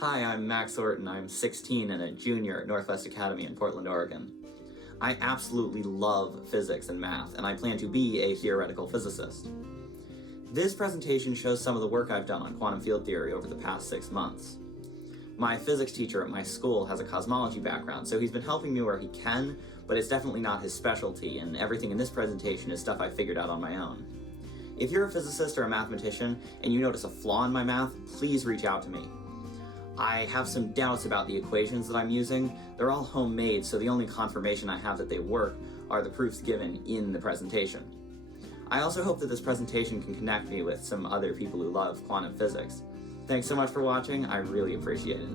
Hi, I'm Max Orton. I'm 16 and a junior at Northwest Academy in Portland, Oregon. I absolutely love physics and math, and I plan to be a theoretical physicist. This presentation shows some of the work I've done on quantum field theory over the past 6 months. My physics teacher at my school has a cosmology background, so he's been helping me where he can, but it's definitely not his specialty, and everything in this presentation is stuff I figured out on my own. If you're a physicist or a mathematician and you notice a flaw in my math, please reach out to me. I have some doubts about the equations that I'm using. They're all homemade, so the only confirmation I have that they work are the proofs given in the presentation. I also hope that this presentation can connect me with some other people who love quantum physics. Thanks so much for watching, I really appreciate it.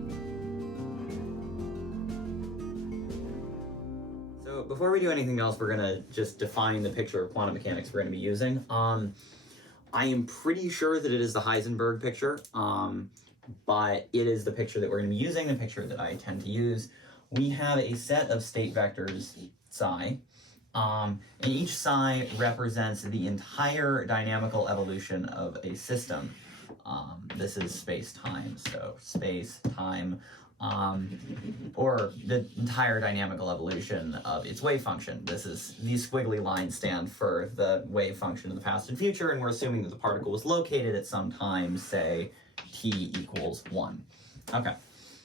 So before we do anything else, we're gonna just define the picture of quantum mechanics we're gonna be using. I am pretty sure that it is the Heisenberg picture, but it is the picture that we're going to be using, the picture that I tend to use. We have a set of state vectors, psi, and each psi represents the entire dynamical evolution of a system. This is space-time, so space-time, or the entire dynamical evolution of its wave function. These squiggly lines stand for the wave function of the past and future, and we're assuming that the particle was located at some time, say, t equals 1. Okay,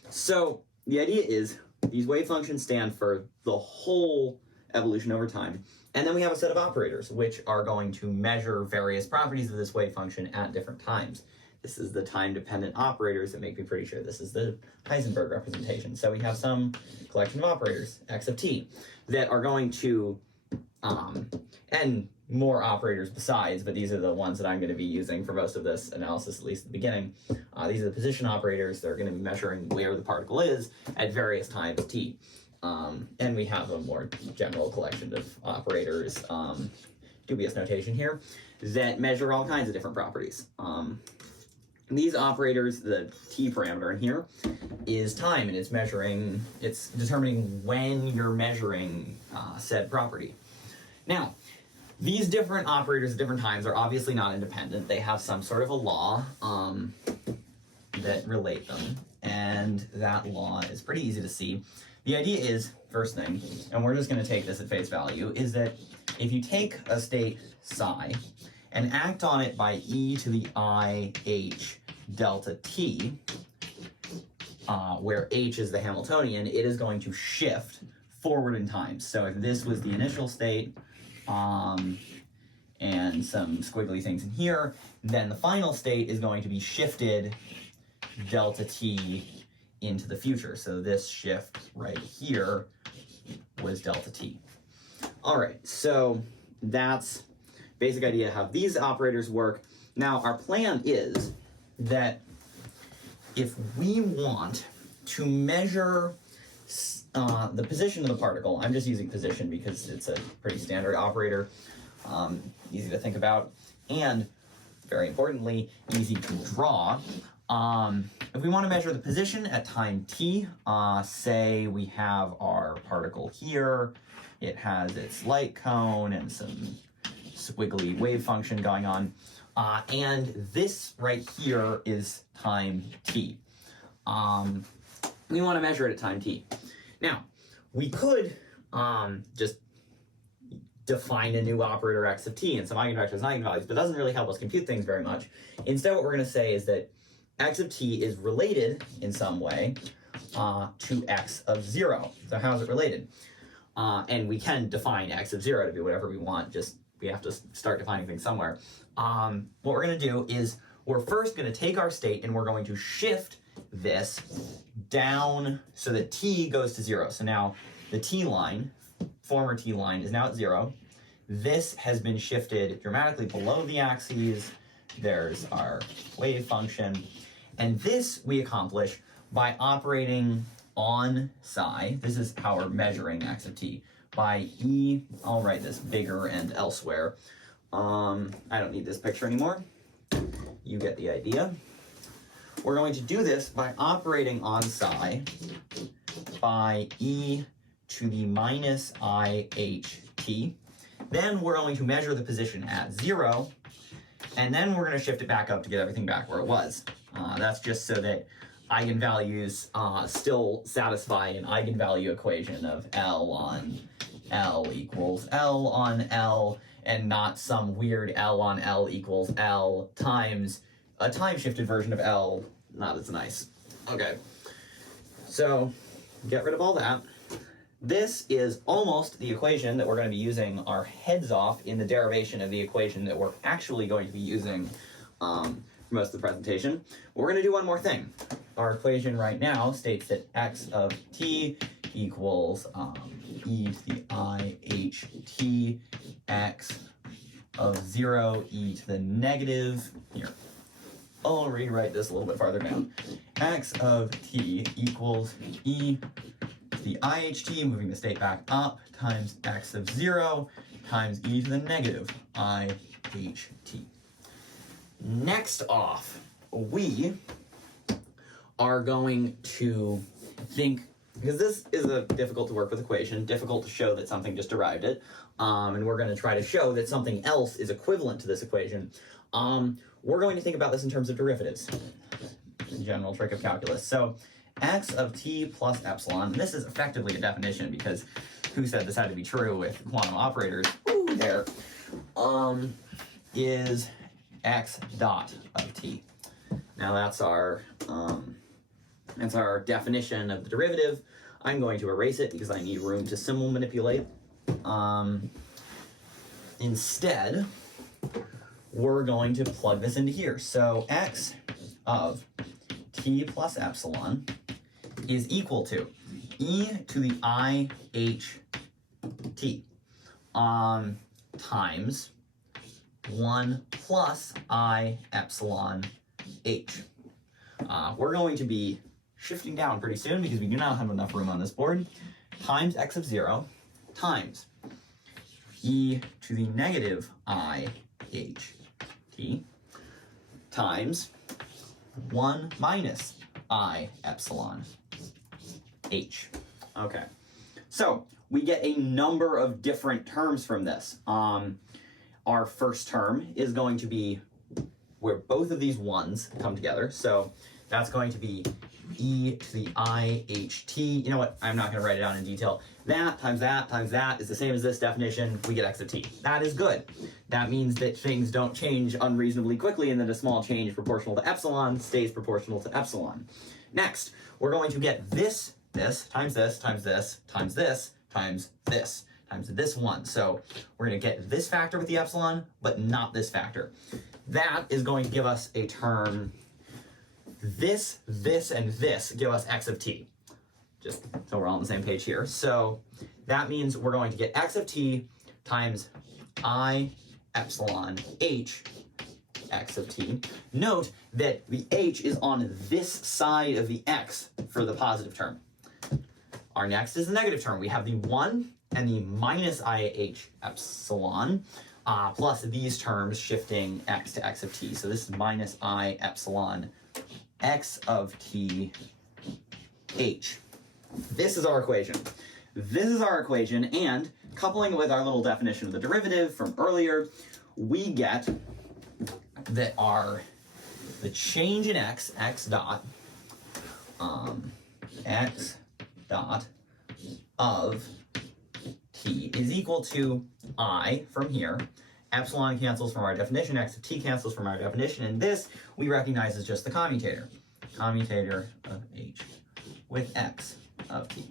so the idea is these wave functions stand for the whole evolution over time, and then we have a set of operators which are going to measure various properties of this wave function at different times. This is the time-dependent operators that make me pretty sure this is the Heisenberg representation. So we have some collection of operators, x of t, that are going to, and more operators besides, but these are the ones that I'm going to be using for most of this analysis, at least at the beginning. These are the position operators. They're going to be measuring where the particle is at various times t. And we have a more general collection of operators, dubious notation here, that measure all kinds of different properties. These operators, the t parameter in here, is time, and it's determining when you're measuring said property. Now, these different operators at different times are obviously not independent. They have some sort of a law that relate them, and that law is pretty easy to see. The idea is, first thing, and we're just going to take this at face value, is that if you take a state psi and act on it by e to the I h delta t, where h is the Hamiltonian, it is going to shift forward in time. So if this was the initial state, and some squiggly things in here, then the final state is going to be shifted delta t into the future. So this shift right here was delta t. All right, so that's basic idea how these operators work. Now our plan is that if we want to measure the position of the particle, I'm just using position because it's a pretty standard operator, easy to think about, and very importantly, easy to draw. If we want to measure the position at time t, say we have our particle here, it has its light cone and some squiggly wave function going on, and this right here is time t. We want to measure it at time t. Now, we could just define a new operator x of t and some eigenvectors and eigenvalues, but it doesn't really help us compute things very much. Instead, what we're going to say is that x of t is related in some way to x of 0. So how is it related? And we can define x of 0 to be whatever we want, just we have to start defining things somewhere. What we're going to do is we're first going to take our state and we're going to shift this down so that t goes to 0. So now the t line, former t line, is now at 0. This has been shifted dramatically below the axes. There's our wave function. And this we accomplish by operating on psi. This is how we're measuring x of t. By e, I'll write this bigger and elsewhere. I don't need this picture anymore. You get the idea. We're going to do this by operating on psi by e to the minus I h t. Then we're going to measure the position at 0, and then we're going to shift it back up to get everything back where it was. That's just so that eigenvalues still satisfy an eigenvalue equation of L on L equals L on L, and not some weird L on L equals L times a time-shifted version of L. Not as nice. Okay, so get rid of all that. This is almost the equation that we're going to be using our heads off in the derivation of the equation that we're actually going to be using for most of the presentation. But we're going to do one more thing. Our equation right now states that x of t equals e to the I h t x of 0 e to the negative, here, I'll rewrite this a little bit farther down. X of t equals e to the IHT, moving the state back up, times x of 0 times e to the negative IHT. Next off, we are going to think, because this is a difficult to work with equation, difficult to show that something just derived it, and we're going to try to show that something else is equivalent to this equation. We're going to think about this in terms of derivatives, the general trick of calculus. So x of t plus epsilon, and this is effectively a definition because who said this had to be true with quantum operators? Ooh, there. Is x dot of t. Now that's our definition of the derivative. I'm going to erase it because I need room to symbol manipulate. Instead, we're going to plug this into here. So x of t plus epsilon is equal to e to the I h t times 1 plus I epsilon h. We're going to be shifting down pretty soon because we do not have enough room on this board, times x of 0 times e to the negative I h t times 1 minus I epsilon h. Okay, so we get a number of different terms from this. Our first term is going to be where both of these ones come together. So that's going to be e to the I h t. You know what? I'm not going to write it out in detail. That times that is the same as this definition. We get x of t. That is good. That means that things don't change unreasonably quickly and that a small change proportional to epsilon stays proportional to epsilon. Next, we're going to get this times this times this times this times this times this one. So we're going to get this factor with the epsilon, but not this factor. That is going to give us a term. This, and this give us x of t. Just so we're all on the same page here. So that means we're going to get x of t times I epsilon h x of t. Note that the h is on this side of the x for the positive term. Our next is the negative term. We have the 1 and the minus I h epsilon, plus these terms shifting x to x of t. So this is minus I epsilon x of t h. This is our equation. This is our equation, and coupling it with our little definition of the derivative from earlier, we get that the change in x dot of t is equal to I from here. Epsilon cancels from our definition, x of t cancels from our definition, and this we recognize as just the commutator. Commutator of h with x of t.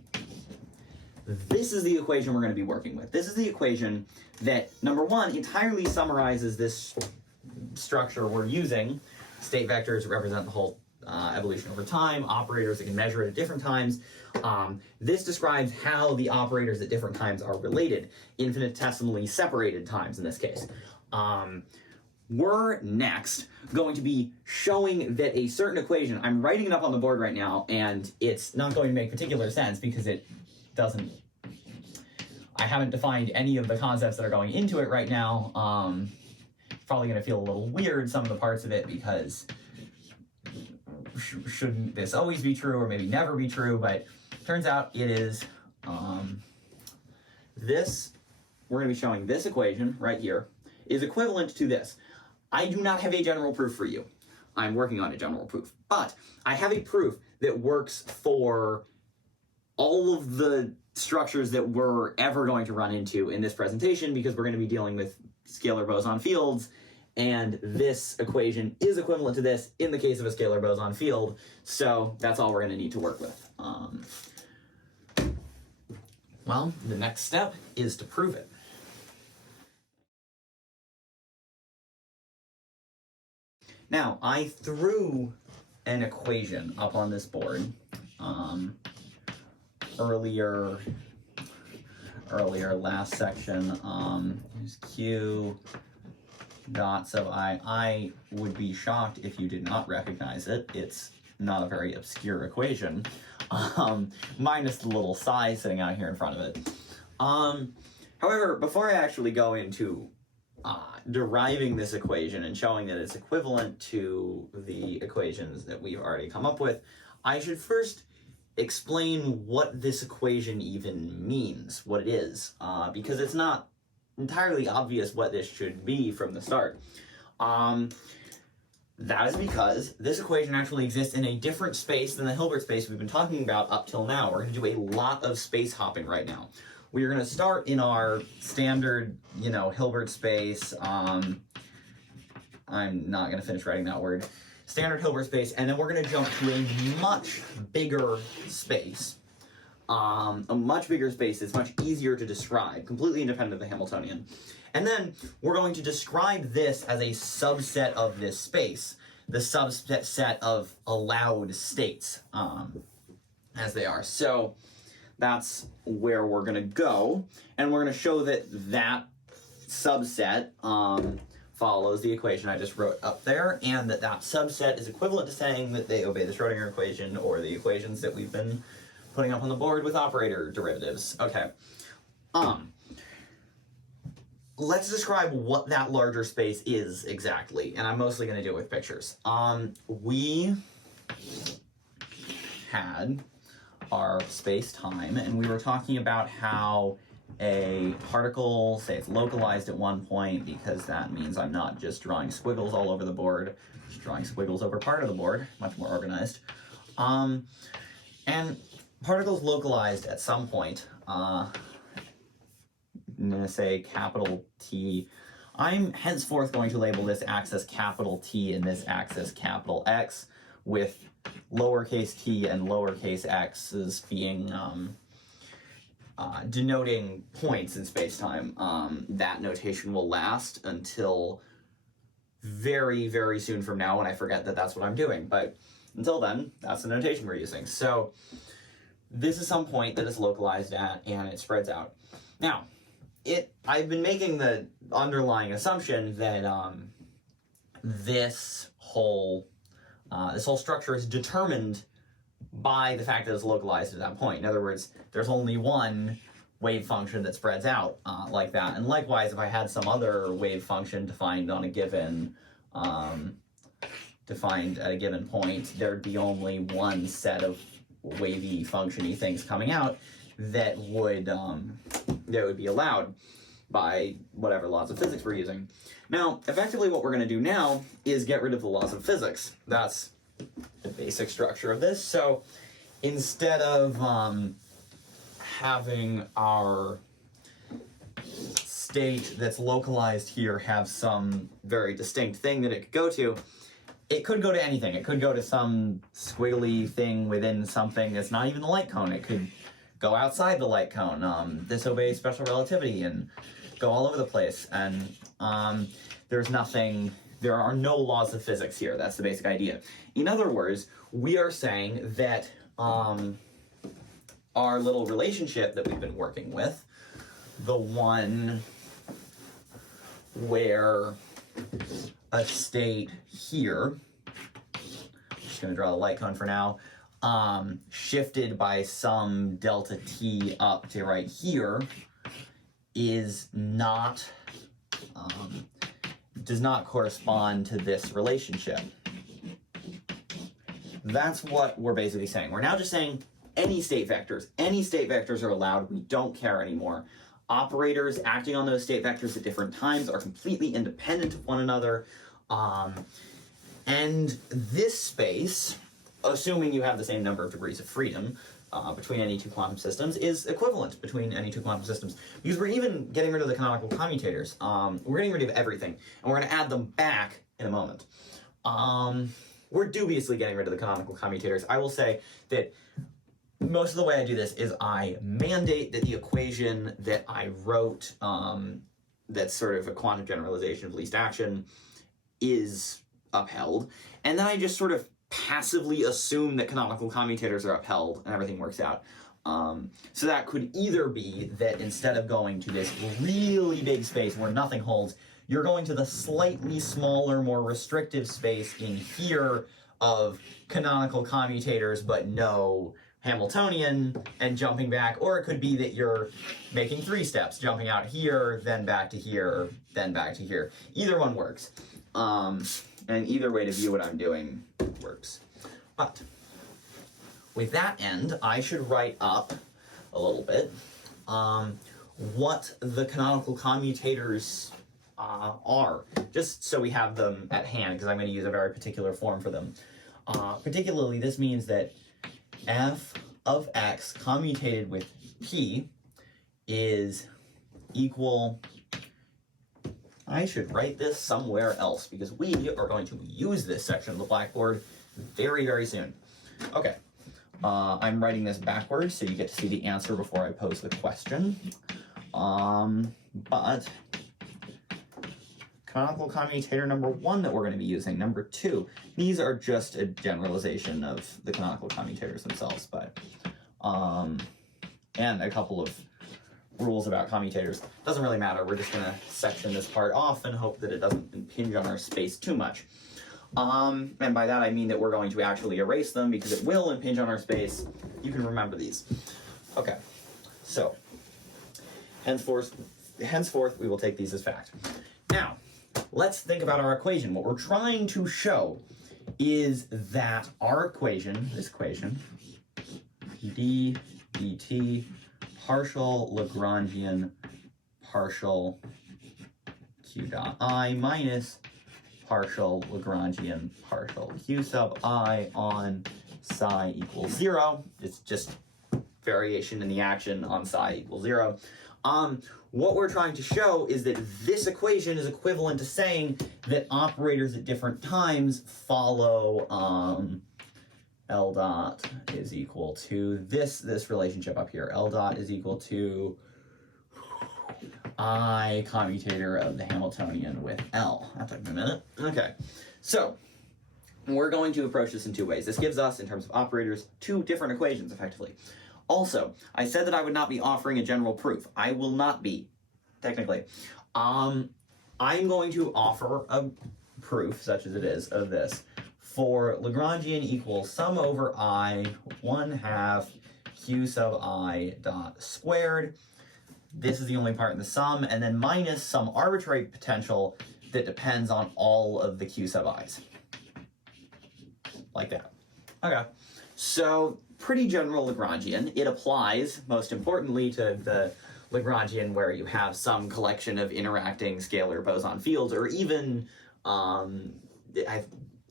This is the equation we're going to be working with. This is the equation that, number one, entirely summarizes this structure we're using. State vectors represent the whole evolution over time, operators that can measure it at different times. This describes how the operators at different times are related, infinitesimally separated times in this case. We're next going to be showing that a certain equation, I'm writing it up on the board right now, and it's not going to make particular sense because it doesn't, I haven't defined any of the concepts that are going into it right now. It's probably going to feel a little weird, some of the parts of it, because shouldn't this always be true or maybe never be true, but turns out it is. This, we're going to be showing this equation right here is equivalent to this. I do not have a general proof for you. I'm working on a general proof. But I have a proof that works for all of the structures that we're ever going to run into in this presentation, because we're going to be dealing with scalar boson fields, and this equation is equivalent to this in the case of a scalar boson field, so that's all we're going to need to work with. Well, the next step is to prove it. Now, I threw an equation up on this board earlier last section. Here's Q dot sub I. I would be shocked if you did not recognize it. It's not a very obscure equation, minus the little psi sitting out here in front of it. However, before I actually go into deriving this equation and showing that it's equivalent to the equations that we've already come up with, I should first explain what this equation even means, what it is, because it's not entirely obvious what this should be from the start. That is because this equation actually exists in a different space than the Hilbert space we've been talking about up till now. We're going to do a lot of space hopping right now. We're going to start in our standard, Hilbert space. I'm not going to finish writing that word. Standard Hilbert space, and then we're going to jump to a much bigger space. A much bigger space that's much easier to describe, completely independent of the Hamiltonian. And then we're going to describe this as a subset of this space, the subset of allowed states, as they are. So that's where we're going to go, and we're going to show that that subset follows the equation I just wrote up there, and that that subset is equivalent to saying that they obey the Schrodinger equation or the equations that we've been putting up on the board with operator derivatives. Okay. Let's describe what that larger space is exactly, and I'm mostly going to do it with pictures. We had our space-time, and we were talking about how a particle, say it's localized at one point, because that means I'm not just drawing squiggles all over the board, just drawing squiggles over part of the board, much more organized. And particles localized at some point, I'm going to say capital T. I'm henceforth going to label this axis capital T and this axis capital X, with lowercase t and lowercase x's being denoting points in space-time. That notation will last until very, very soon from now when I forget that that's what I'm doing. But until then, that's the notation we're using. So this is some point that it's localized at, and it spreads out. Now, I've been making the underlying assumption that this whole structure is determined by the fact that it's localized at that point. In other words, there's only one wave function that spreads out like that. And likewise, if I had some other wave function defined on a given, defined at a given point, there'd be only one set of wavy functiony things coming out that would be allowed by whatever laws of physics we're using. Now, effectively what we're going to do now is get rid of the laws of physics. That's the basic structure of this. So instead of having our state that's localized here have some very distinct thing that it could go to, it could go to anything. It could go to some squiggly thing within something that's not even the light cone. It could go outside the light cone, disobey special relativity, and go all over the place. And there are no laws of physics here. That's the basic idea. In other words, we are saying that our little relationship that we've been working with, the one where a state here, I'm just going to draw the light cone for now, shifted by some delta t up to right here, is not, does not correspond to this relationship. That's what we're basically saying. We're now just saying any state vectors are allowed. We don't care anymore. Operators acting on those state vectors at different times are completely independent of one another. And this space, assuming you have the same number of degrees of freedom between any two quantum systems, is equivalent between any two quantum systems. Because we're even getting rid of the canonical commutators. We're getting rid of everything, and we're going to add them back in a moment. We're dubiously getting rid of the canonical commutators. I will say that most of the way I do this is I mandate that the equation that I wrote, that's sort of a quantum generalization of least action, is upheld, and then I just sort of passively assume that canonical commutators are upheld and everything works out. So that could either be that instead of going to this really big space where nothing holds, you're going to the slightly smaller, more restrictive space in here of canonical commutators but no Hamiltonian and jumping back, or it could be that you're making 3 steps, jumping out here, then back to here, then back to here. Either one works. And either way to view what I'm doing works. But with that end, I should write up a little bit what the canonical commutators are, just so we have them at hand, because I'm going to use a very particular form for them. Particularly, this means that f of x commutated with p is equal... I should write this somewhere else, because we are going to use this section of the blackboard very, very soon. Okay, I'm writing this backwards so you get to see the answer before I pose the question. But canonical commutator number 1 that we're going to be using, number 2, these are just a generalization of the canonical commutators themselves, but and a couple of rules about commutators. Doesn't really matter, we're just going to section this part off and hope that it doesn't impinge on our space too much. And by that I mean that we're going to actually erase them, because it will impinge on our space. You can remember these. Okay, so henceforth we will take these as fact. Now, let's think about our equation. What we're trying to show is that our equation, this equation, d dt partial Lagrangian partial q dot I minus partial Lagrangian partial q sub I on psi equals 0. It's just variation in the action on psi equals 0. What we're trying to show is that this equation is equivalent to saying that operators at different times follow L dot is equal to this relationship up here. L dot is equal to I commutator of the Hamiltonian with L. That took me a minute. Okay, so we're going to approach this in 2 ways. This gives us, in terms of operators, 2 different equations, effectively. Also, I said that I would not be offering a general proof. I will not be, technically. I'm going to offer a proof, such as it is, of this, for Lagrangian equals sum over I 1/2 q sub I dot squared. This is the only part in the sum, and then minus some arbitrary potential that depends on all of the q sub i's. Like that. Okay, so pretty general Lagrangian. It applies, most importantly, to the Lagrangian where you have some collection of interacting scalar boson fields, or even,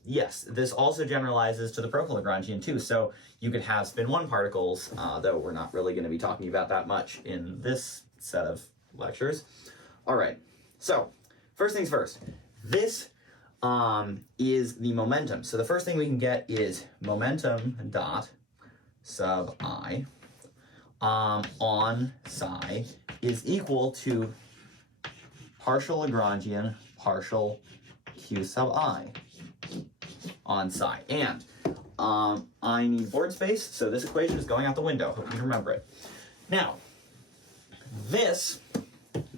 yes, this also generalizes to the proto-Lagrangian too, so you could have spin 1 particles, though we're not really going to be talking about that much in this set of lectures. All right, so first things first, this is the momentum. So the first thing we can get is momentum dot sub I on psi is equal to partial Lagrangian partial q sub I on psi. And I need board space, so this equation is going out the window. Hope you can remember it. Now, this,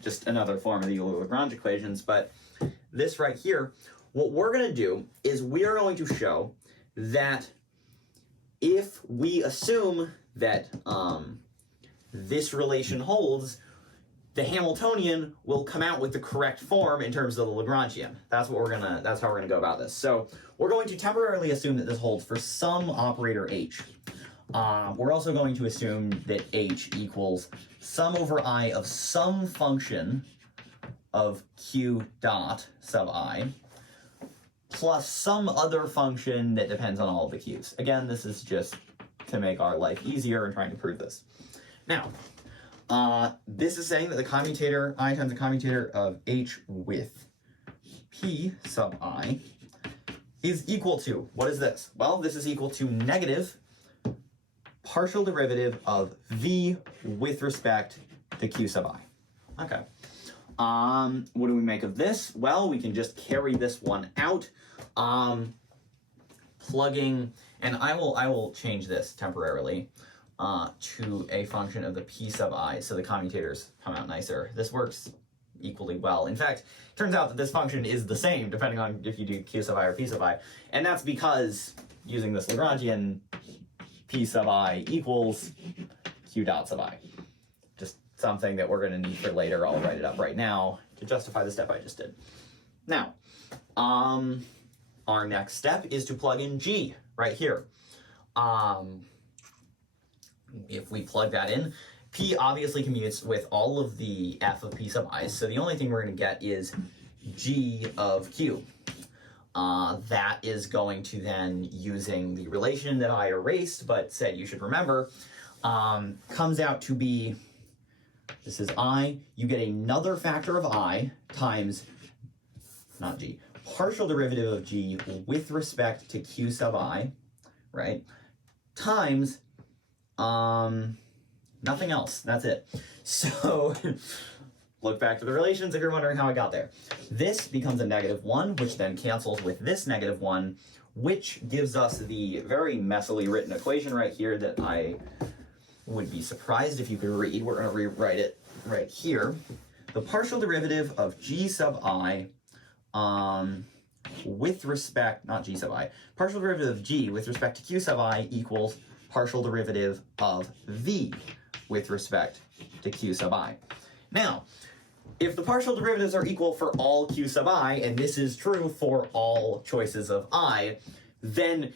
just another form of the Euler-Lagrange equations, but this right here, what we're going to do is we are going to show that if we assume that this relation holds, the Hamiltonian will come out with the correct form in terms of the Lagrangian. That's how we're gonna go about this. So we're going to temporarily assume that this holds for some operator h. We're also going to assume that h equals sum over I of some function of q dot sub I plus some other function that depends on all of the q's. Again, this is just to make our life easier in trying to prove this. Now, this is saying that the commutator, I times the commutator of h with p sub I is equal to, what is this? Well, this is equal to negative partial derivative of v with respect to q sub I. Okay. What do we make of this? Well, we can just carry this one out. Plugging, and I will change this temporarily to a function of the p sub I, so the commutators come out nicer. This works equally well. In fact, it turns out that this function is the same depending on if you do q sub I or p sub I, and that's because using this Lagrangian, p sub I equals q dot sub I. Just something that we're going to need for later. I'll write it up right now to justify the step I just did. Now, our next step is to plug in g right here. If we plug that in, p obviously commutes with all of the f of p sub I, so the only thing we're going to get is g of q. That is going to then, using the relation that I erased but said you should remember, comes out to be, this is I, you get another factor of I times, not g, partial derivative of g with respect to q sub I, right, times nothing else. That's it. So look back to the relations if you're wondering how I got there. This becomes a -1, which then cancels with this -1, which gives us the very messily written equation right here that I would be surprised if you could read. We're going to rewrite it right here. The partial derivative of g sub I with respect, not g sub I, partial derivative of g with respect to q sub I equals partial derivative of v with respect to q sub I. Now, if the partial derivatives are equal for all q sub I, and this is true for all choices of I, then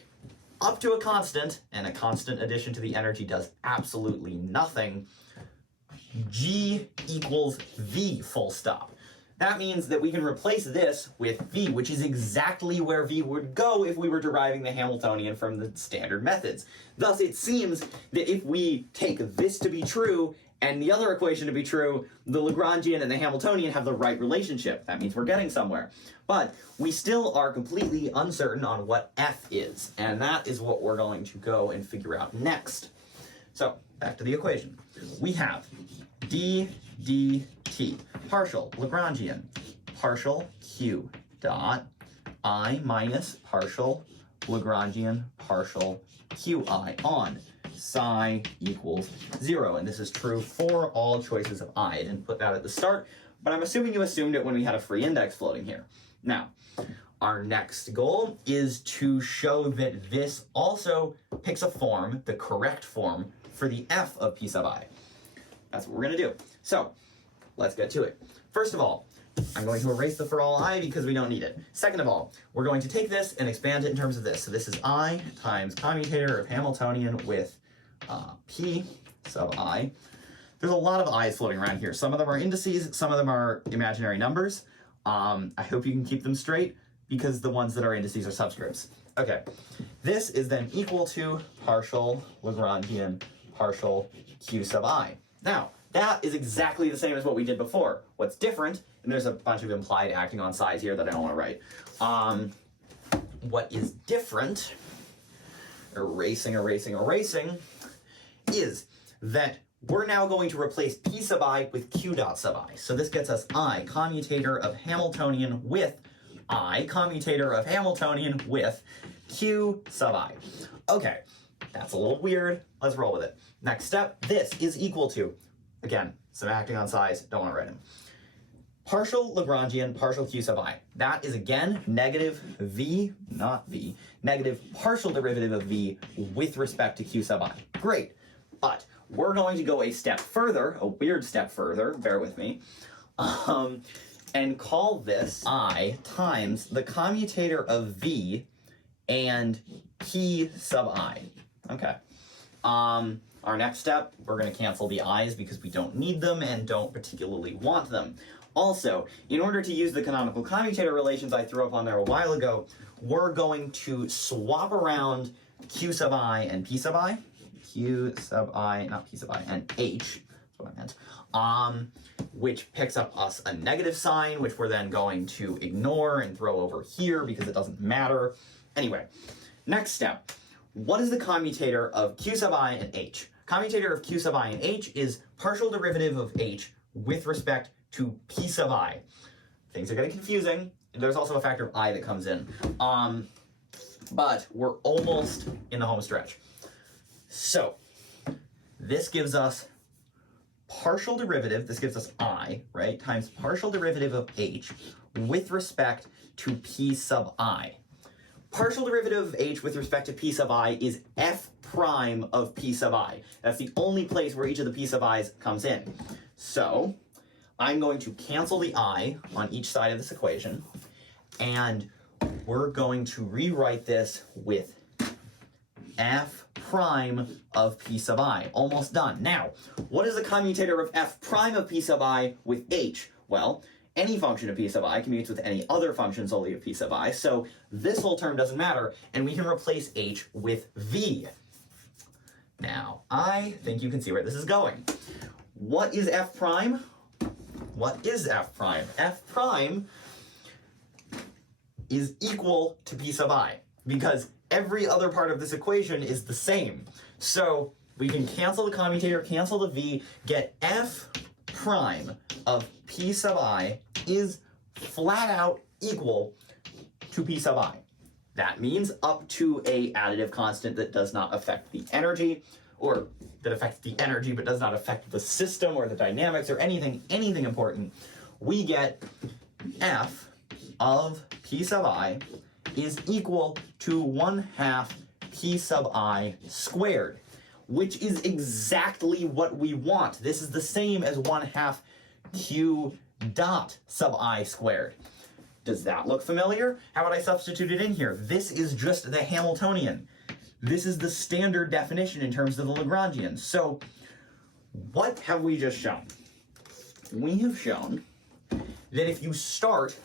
up to a constant, and a constant addition to the energy does absolutely nothing, g equals v full stop. That means that we can replace this with v, which is exactly where v would go if we were deriving the Hamiltonian from the standard methods. Thus, it seems that if we take this to be true and the other equation to be true, the Lagrangian and the Hamiltonian have the right relationship. That means we're getting somewhere. But we still are completely uncertain on what f is, and that is what we're going to go and figure out next. So, back to the equation. We have d dt, partial Lagrangian, partial q dot I minus partial Lagrangian, partial qi on psi equals 0. And this is true for all choices of I. I didn't put that at the start, but I'm assuming you assumed it when we had a free index floating here. Now, our next goal is to show that this also picks a form, the correct form, for the f of p sub I. That's what we're going to do. So, let's get to it. First of all, I'm going to erase the for all I because we don't need it. Second of all, we're going to take this and expand it in terms of this. So this is I times commutator of Hamiltonian with p sub I. There's a lot of i's floating around here. Some of them are indices, some of them are imaginary numbers. I hope you can keep them straight because the ones that are indices are subscripts. Okay, this is then equal to partial Lagrangian partial q sub I. Now, that is exactly the same as what we did before. What's different, and there's a bunch of implied acting on sides here that I don't want to write. What is different, erasing, is that we're now going to replace p sub I with q dot sub I. So this gets us I, commutator of Hamiltonian with I, commutator of Hamiltonian with q sub I. Okay, that's a little weird. Let's roll with it. Next step, this is equal to, again, some acting on sides, don't want to write them. Partial Lagrangian, partial q sub I. That is again negative v, not v, negative partial derivative of v with respect to q sub I. Great, but we're going to go a step further, a weird step further, bear with me, and call this I times the commutator of v and p sub I. Okay. Our next step, we're going to cancel the i's because we don't need them and don't particularly want them. Also, in order to use the canonical commutator relations I threw up on there a while ago, we're going to swap around q sub I and p sub I. Q sub I, not p sub I, and h, that's what I meant, which picks up us a negative sign, which we're then going to ignore and throw over here because it doesn't matter. Anyway, next step. What is the commutator of q sub I and h? Commutator of q sub I and h is partial derivative of h with respect to p sub I. Things are getting confusing. There's also a factor of I that comes in. But we're almost in the home stretch. So this gives us partial derivative, this gives us I, right, times partial derivative of h with respect to p sub I. Partial derivative of h with respect to p sub I is f prime of p sub I. That's the only place where each of the p sub i's comes in. So I'm going to cancel the I on each side of this equation, and we're going to rewrite this with f prime of p sub I. Almost done. Now, what is the commutator of f prime of p sub I with h? Well, any function of p sub I commutes with any other function solely of p sub I, so this whole term doesn't matter, and we can replace h with v. Now, I think you can see where this is going. What is f prime? What is f prime? F prime is equal to p sub I, because every other part of this equation is the same. So we can cancel the commutator, cancel the v, get f prime of p sub I is flat out equal to p sub I. That means up to a additive constant that does not affect the energy, or that affects the energy but does not affect the system or the dynamics or anything important, we get f of p sub I is equal to 1/2 p sub I squared, which is exactly what we want. This is the same as 1/2 q dot sub I squared. Does that look familiar? How would I substitute it in here? This is just the Hamiltonian. This is the standard definition in terms of the Lagrangian. So what have we just shown? We have shown that if you start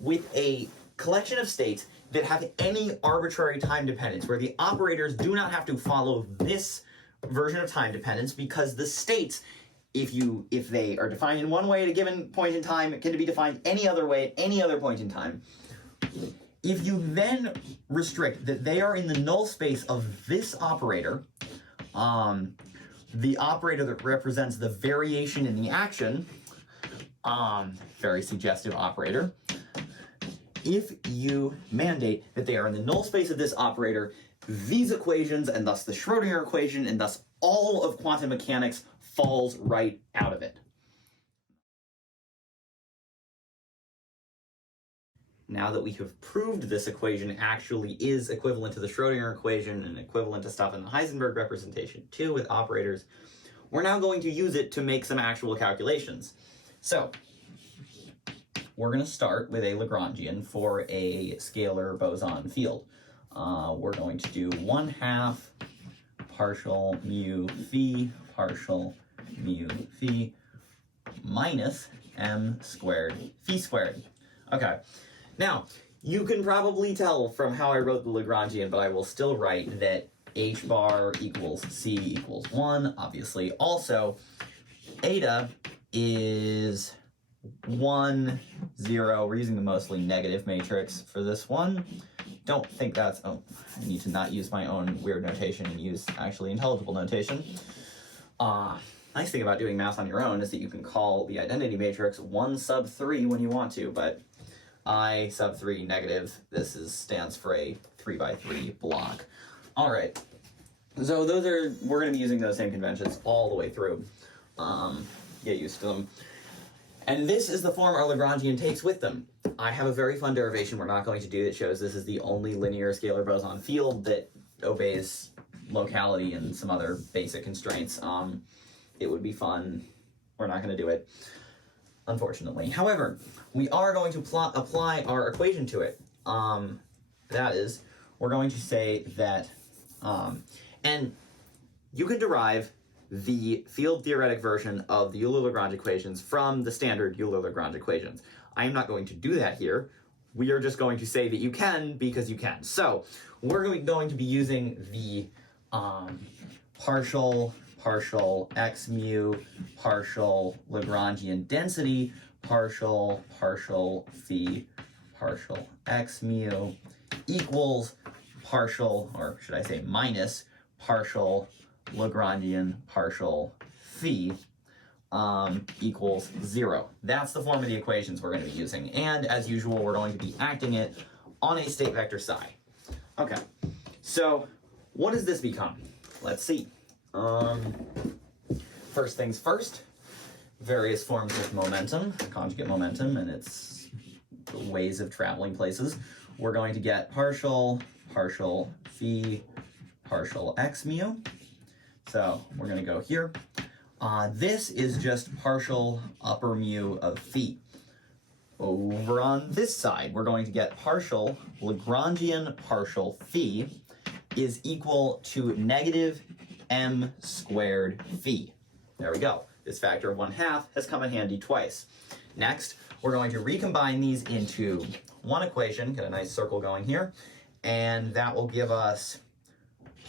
with a collection of states that have any arbitrary time dependence, where the operators do not have to follow this version of time dependence, because the states, if they are defined in one way at a given point in time, it can be defined any other way at any other point in time. If you then restrict that they are in the null space of this operator, the operator that represents the variation in the action, very suggestive operator, if you mandate that they are in the null space of this operator, these equations, and thus the Schrodinger equation, and thus all of quantum mechanics falls right out of it. Now that we have proved this equation actually is equivalent to the Schrodinger equation and equivalent to stuff in the Heisenberg representation too with operators, we're now going to use it to make some actual calculations. So we're going to start with a Lagrangian for a scalar boson field. We're going to do 1/2 partial mu phi minus m squared phi squared. Okay. Now, you can probably tell from how I wrote the Lagrangian, but I will still write that h bar equals c equals 1, obviously. Also, eta is 1, 0. We're using the mostly negative matrix for this one. Don't think that's... Oh, I need to not use my own weird notation and use actually intelligible notation. Nice thing about doing math on your own is that you can call the identity matrix 1 sub 3 when you want to, but I sub 3 negative, this stands for a 3 by 3 block. All right, so we're going to be using those same conventions all the way through. Get used to them. And this is the form our Lagrangian takes with them. I have a very fun derivation we're not going to do that shows this is the only linear scalar boson field that obeys locality and some other basic constraints. It would be fun. We're not going to do it, unfortunately. However, we are going to apply our equation to it. That is, we're going to say that, and you can derive the field theoretic version of the Euler-Lagrange equations from the standard Euler-Lagrange equations. I am not going to do that here. We are just going to say that you can because you can. So we're going to be using the partial x mu, partial Lagrangian density, partial phi, partial x mu equals partial, or should I say minus, partial Lagrangian partial phi equals 0. That's the form of the equations we're going to be using. And as usual, we're going to be acting it on a state vector psi. Okay, so what does this become? Let's see. First things first, various forms of momentum, conjugate momentum, and its ways of traveling places. We're going to get partial phi, partial x mu. So we're going to go here. This is just partial upper mu of phi. Over on this side, we're going to get partial Lagrangian partial phi is equal to negative m squared phi. There we go. This factor of 1/2 has come in handy twice. Next, we're going to recombine these into one equation, get a nice circle going here, and that will give us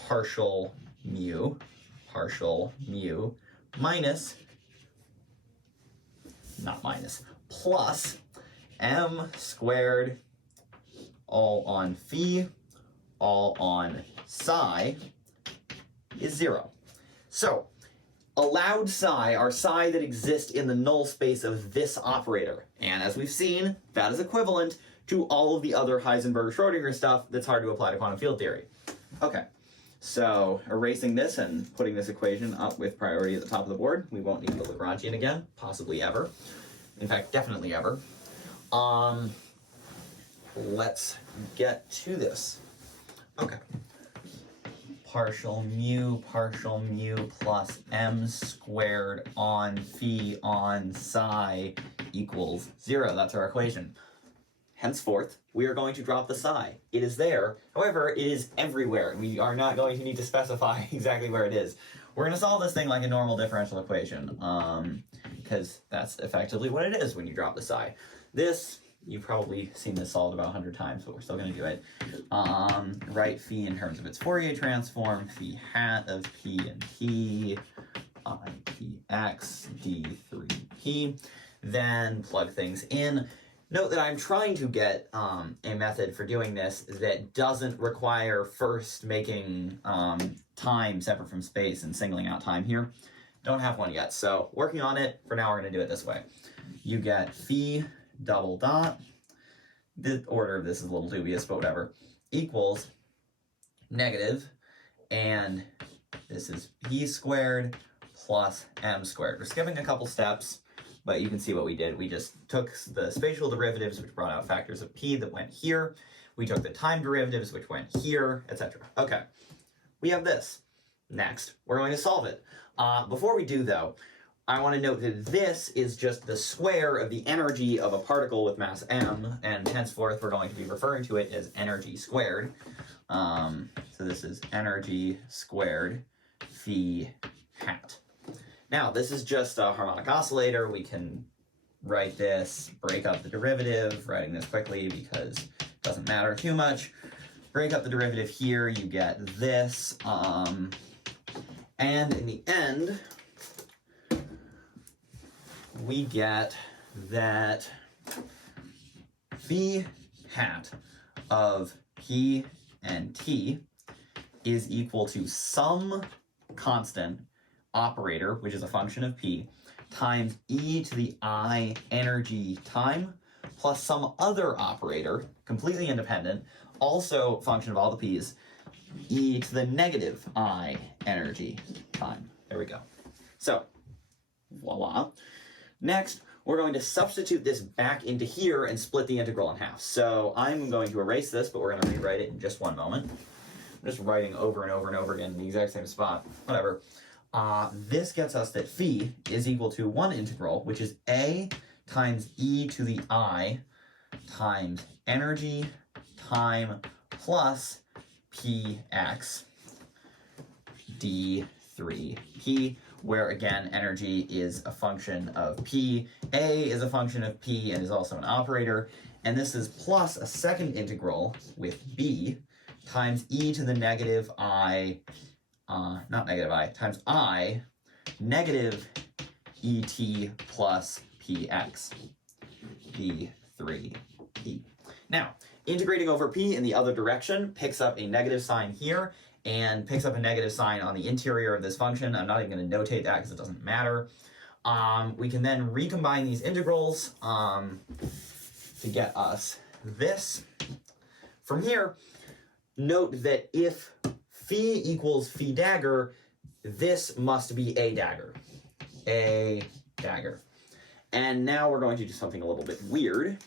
partial mu minus, not minus, plus m squared all on phi, all on psi is 0. So, allowed psi are psi that exist in the null space of this operator. And as we've seen, that is equivalent to all of the other Heisenberg-Schrödinger stuff that's hard to apply to quantum field theory. Okay, so erasing this and putting this equation up with priority at the top of the board, we won't need the Lagrangian again, possibly ever. In fact, definitely ever. Let's get to this. Okay. Partial mu plus m squared on phi on psi equals 0. That's our equation. Henceforth, we are going to drop the psi. It is there. However, it is everywhere. We are not going to need to specify exactly where it is. We're going to solve this thing like a normal differential equation, because that's effectively what it is when you drop the psi. This, you've probably seen this solved about 100 times, but we're still going to do it. Write phi in terms of its Fourier transform, phi hat of p and p, px d3p, then plug things in. Note that I'm trying to get a method for doing this that doesn't require first making time separate from space and singling out time here. Don't have one yet, so working on it. For now, we're going to do it this way. You get phi double dot, the order of this is a little dubious, but whatever, equals negative, and this is p squared plus m squared. We're skipping a couple steps, but you can see what we did. We just took the spatial derivatives, which brought out factors of p that went here. We took the time derivatives, which went here, etc. Okay, we have this. Next, we're going to solve it. Before we do, though, I want to note that this is just the square of the energy of a particle with mass m, and henceforth we're going to be referring to it as energy squared. So this is energy squared phi hat. Now, this is just a harmonic oscillator. We can write this, break up the derivative, writing this quickly because it doesn't matter too much. Break up the derivative here, you get this, and in the end, we get that phi hat of p and t is equal to some constant operator, which is a function of p, times e to the I energy time, plus some other operator, completely independent, also function of all the p's, e to the negative I energy time. There we go. So, voila. Next, we're going to substitute this back into here and split the integral in half. So I'm going to erase this, but we're going to rewrite it in just one moment. I'm just writing over and over and over again in the exact same spot. Whatever. This gets us that phi is equal to one integral, which is a times e to the I times energy time plus px d3p, where again, energy is a function of P, A is a function of P and is also an operator, and this is plus a second integral with B times e to the negative I, not negative I, times I, negative et plus px, d3p. Now, integrating over p in the other direction picks up a negative sign here and picks up a negative sign on the interior of this function. I'm not even going to notate that because it doesn't matter. We can then recombine these integrals to get us this. From here, note that if phi equals phi dagger, this must be a dagger. A dagger. And now we're going to do something a little bit weird.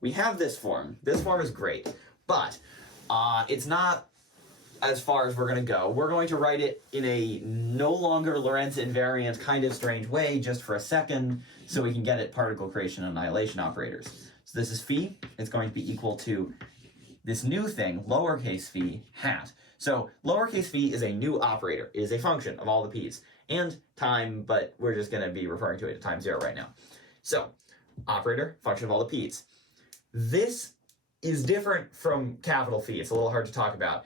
We have this form. This form is great, but it's not as far as we're going to go. We're going to write it in a no longer Lorentz invariant kind of strange way just for a second so we can get at particle creation and annihilation operators. So this is phi. It's going to be equal to this new thing, lowercase phi hat. So lowercase phi is a new operator. It is a function of all the p's and time, but we're just going to be referring to it at time 0 right now. So operator, function of all the p's. This is different from capital phi. It's a little hard to talk about.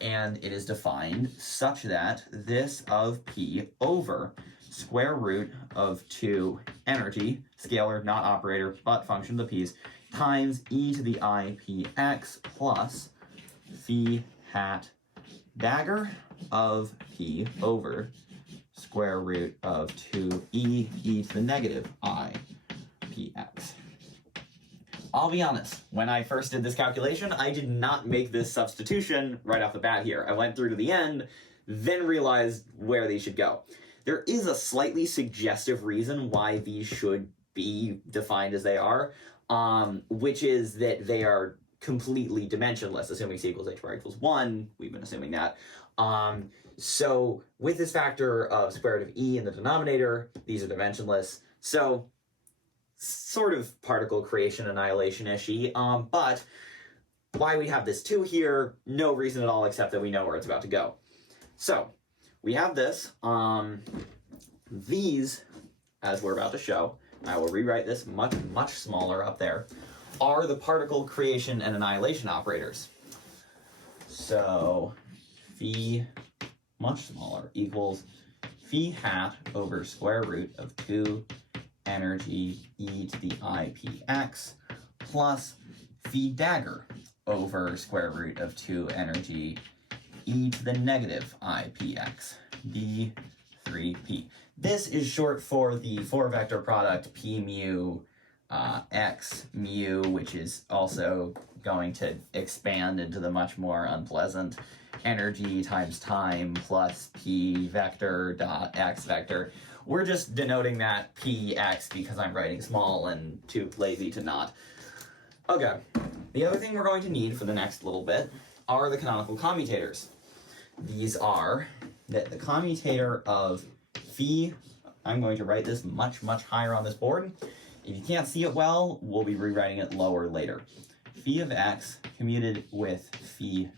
And it is defined such that this of p over square root of 2 energy, scalar, not operator, but function of the p's, times e to the I px plus phi hat dagger of p over square root of 2e to the negative I px. I'll be honest, when I first did this calculation, I did not make this substitution right off the bat here. I went through to the end, then realized where these should go. There is a slightly suggestive reason why these should be defined as they are, which is that they are completely dimensionless, assuming c equals h bar equals 1. We've been assuming that. So with this factor of square root of e in the denominator, these are dimensionless. So sort of particle creation annihilation-ishy, but why we have this 2 here, no reason at all except that we know where it's about to go. So we have this. These, as we're about to show, I will rewrite this much, much smaller up there, are the particle creation and annihilation operators. So phi much smaller equals phi hat over square root of 2 energy e to the I px plus phi dagger over square root of 2 energy e to the negative I px d3p. This is short for the 4-vector product p mu x mu, which is also going to expand into the much more unpleasant energy times time plus p vector dot x vector. We're just denoting that px because I'm writing small and too lazy to not. Okay, the other thing we're going to need for the next little bit are the canonical commutators. These are that the commutator of phi, I'm going to write this much, much higher on this board. If you can't see it well, we'll be rewriting it lower later. Phi of x commuted with phi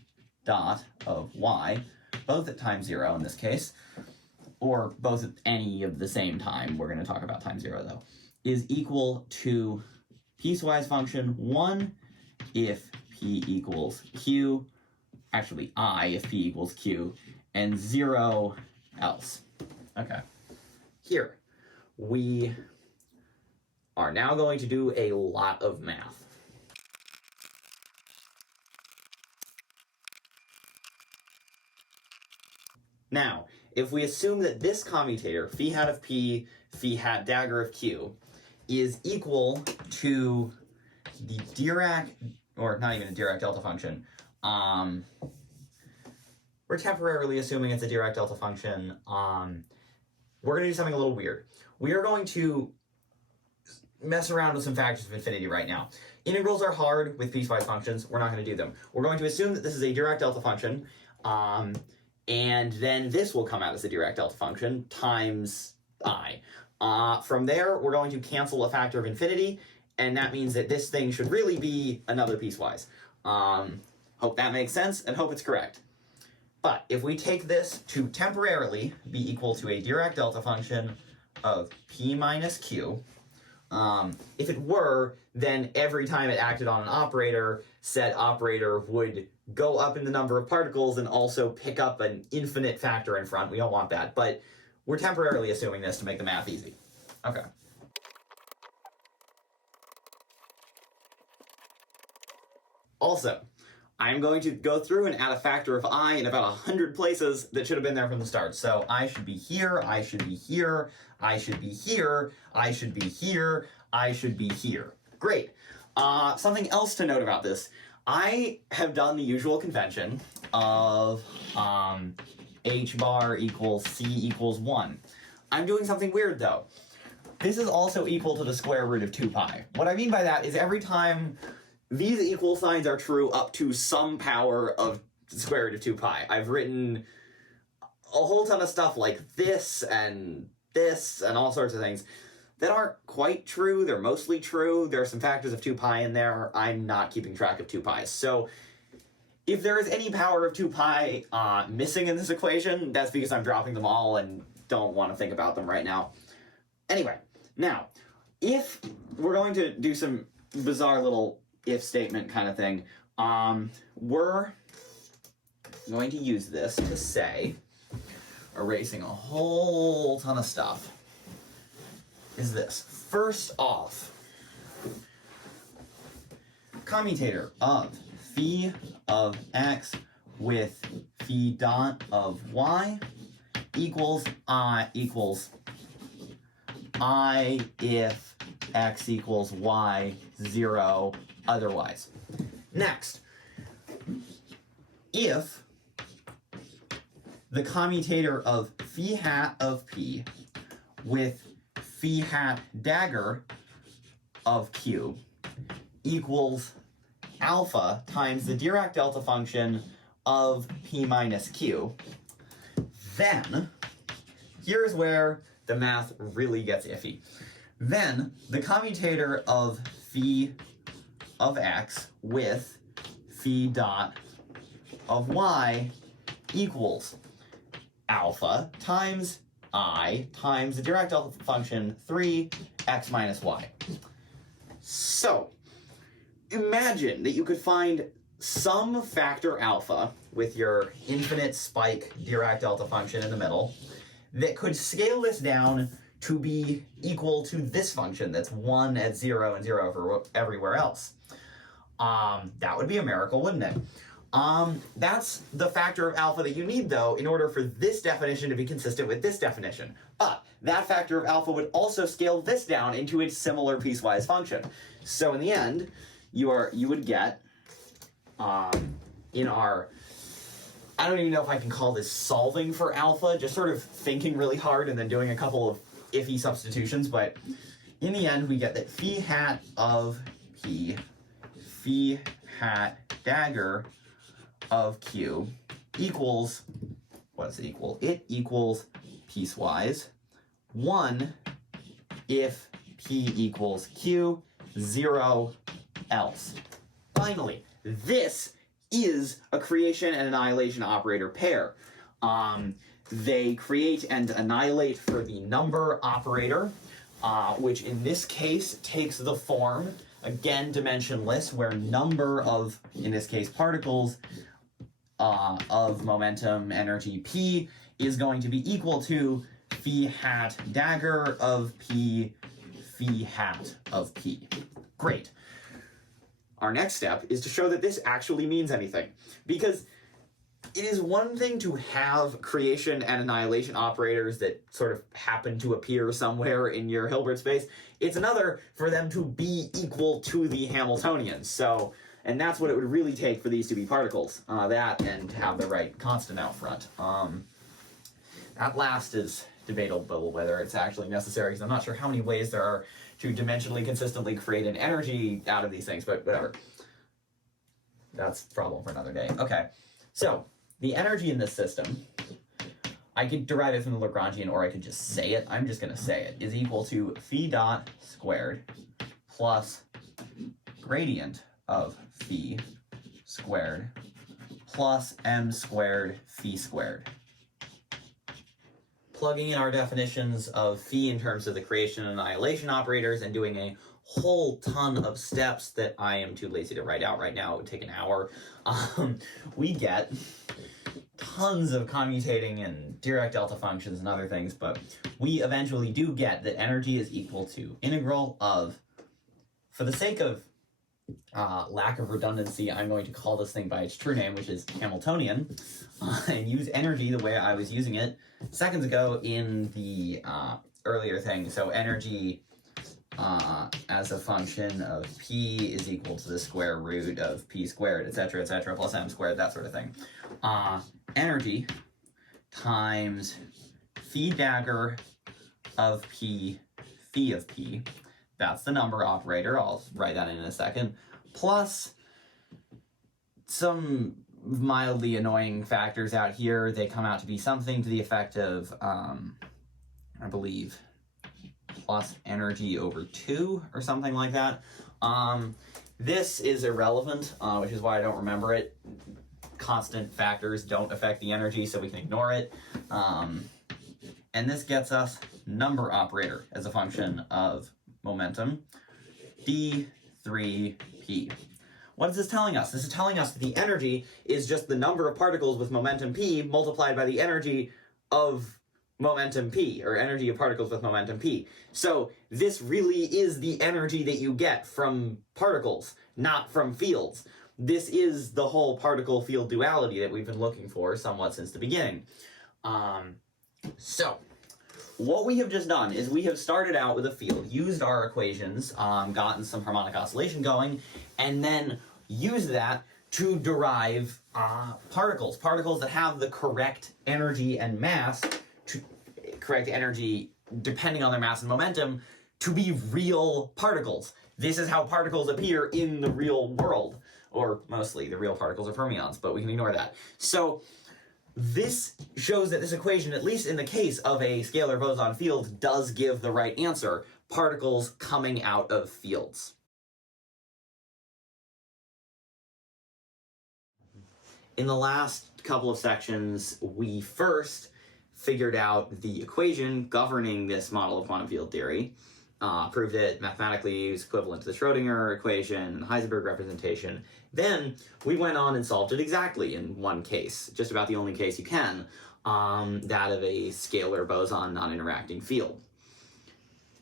dot of y, both at time 0 in this case, or both at any of the same time, we're going to talk about time 0 though, is equal to piecewise function 1 if p equals q, actually I if p equals q, and 0 else. Okay. Here, we are now going to do a lot of math. Now, if we assume that this commutator, phi hat of p, phi hat dagger of q, is equal to the Dirac, or not even a Dirac delta function, we're temporarily assuming it's a Dirac delta function, we're going to do something a little weird. We are going to mess around with some factors of infinity right now. Integrals are hard with piecewise functions. We're not going to do them. We're going to assume that this is a Dirac delta function, and then this will come out as a Dirac delta function times I. From there, we're going to cancel a factor of infinity, and that means that this thing should really be another piecewise. Hope that makes sense, and hope it's correct. But if we take this to temporarily be equal to a Dirac delta function of p minus q, if it were, then every time it acted on an operator, said operator would go up in the number of particles and also pick up an infinite factor in front. We don't want that, but we're temporarily assuming this to make the math easy. Okay. Also, I'm going to go through and add a factor of I in about 100 places that should have been there from the start. So I should be here, I should be here, I should be here, I should be here, I should be here. Great. Something else to note about this. I have done the usual convention of h bar equals c equals 1. I'm doing something weird though. This is also equal to the square root of 2 pi. What I mean by that is every time these equal signs are true up to some power of the square root of 2 pi. I've written a whole ton of stuff like this and all sorts of things that aren't quite true. They're mostly true. There are some factors of 2 pi in there. I'm not keeping track of 2 pi's. So if there is any power of 2 pi missing in this equation, that's because I'm dropping them all and don't want to think about them right now. Anyway, now, if we're going to do some bizarre little if statement kind of thing, we're going to use this to say, erasing a whole ton of stuff, is this. First off, commutator of phi of x with phi dot of y equals I if x equals y 0 otherwise. Next, if the commutator of phi hat of p with phi hat dagger of q equals alpha times the Dirac delta function of p minus q, then here's where the math really gets iffy. Then the commutator of phi of x with phi dot of y equals alpha times I times the Dirac delta function 3x minus y. So imagine that you could find some factor alpha with your infinite spike Dirac delta function in the middle that could scale this down to be equal to this function that's 1 at 0 and 0 for everywhere else. That would be a miracle, wouldn't it? That's the factor of alpha that you need, though, in order for this definition to be consistent with this definition. But that factor of alpha would also scale this down into a similar piecewise function. So in the end, you would get, in our, I don't even know if I can call this solving for alpha, just sort of thinking really hard and then doing a couple of iffy substitutions, but in the end, we get that phi hat of p, phi hat dagger of q equals, what does it equal? It equals piecewise 1 if p equals q, 0 else. Finally, this is a creation and annihilation operator pair. They create and annihilate for the number operator, which in this case takes the form, again dimensionless, where number of, in this case, particles of momentum energy p is going to be equal to phi hat dagger of p, phi hat of p. Great. Our next step is to show that this actually means anything, because it is one thing to have creation and annihilation operators that sort of happen to appear somewhere in your Hilbert space. It's another for them to be equal to the Hamiltonians. So, and that's what it would really take for these to be particles. That and have the right constant out front. That last is debatable whether it's actually necessary, because I'm not sure how many ways there are to dimensionally consistently create an energy out of these things, but whatever. That's a problem for another day. Okay, so the energy in this system, I could derive it from the Lagrangian, or I could just say it. I'm just going to say it, is equal to phi dot squared plus gradient of phi squared plus m squared phi squared. Plugging in our definitions of phi in terms of the creation and annihilation operators and doing a whole ton of steps that I am too lazy to write out right now, it would take an hour, we get tons of commutating and Dirac delta functions and other things, but we eventually do get that energy is equal to integral of, for the sake of lack of redundancy, I'm going to call this thing by its true name, which is Hamiltonian, and use energy the way I was using it seconds ago in the earlier thing. So energy as a function of p is equal to the square root of p squared, etc., plus m squared, that sort of thing. Energy times phi dagger of p, phi of p, that's the number operator, I'll write that in a second, plus some mildly annoying factors out here. They come out to be something to the effect of, I believe, plus energy over 2 or something like that. This is irrelevant, which is why I don't remember it. Constant factors don't affect the energy, so we can ignore it. And this gets us number operator as a function of momentum, d3p. What is this telling us? This is telling us that the energy is just the number of particles with momentum p multiplied by the energy of momentum p, or energy of particles with momentum p. So this really is the energy that you get from particles, not from fields. This is the whole particle field duality that we've been looking for somewhat since the beginning. So what we have just done is we have started out with a field, used our equations, gotten some harmonic oscillation going, and then used that to derive particles that have the correct energy and mass, correct energy depending on their mass and momentum, to be real particles. This is how particles appear in the real world, or mostly the real particles are fermions, but we can ignore that. So this shows that this equation, at least in the case of a scalar boson field, does give the right answer: particles coming out of fields. In the last couple of sections, we first figured out the equation governing this model of quantum field theory, proved it mathematically is equivalent to the Schrodinger equation and the Heisenberg representation. Then we went on and solved it exactly in one case, just about the only case you can, that of a scalar boson non-interacting field.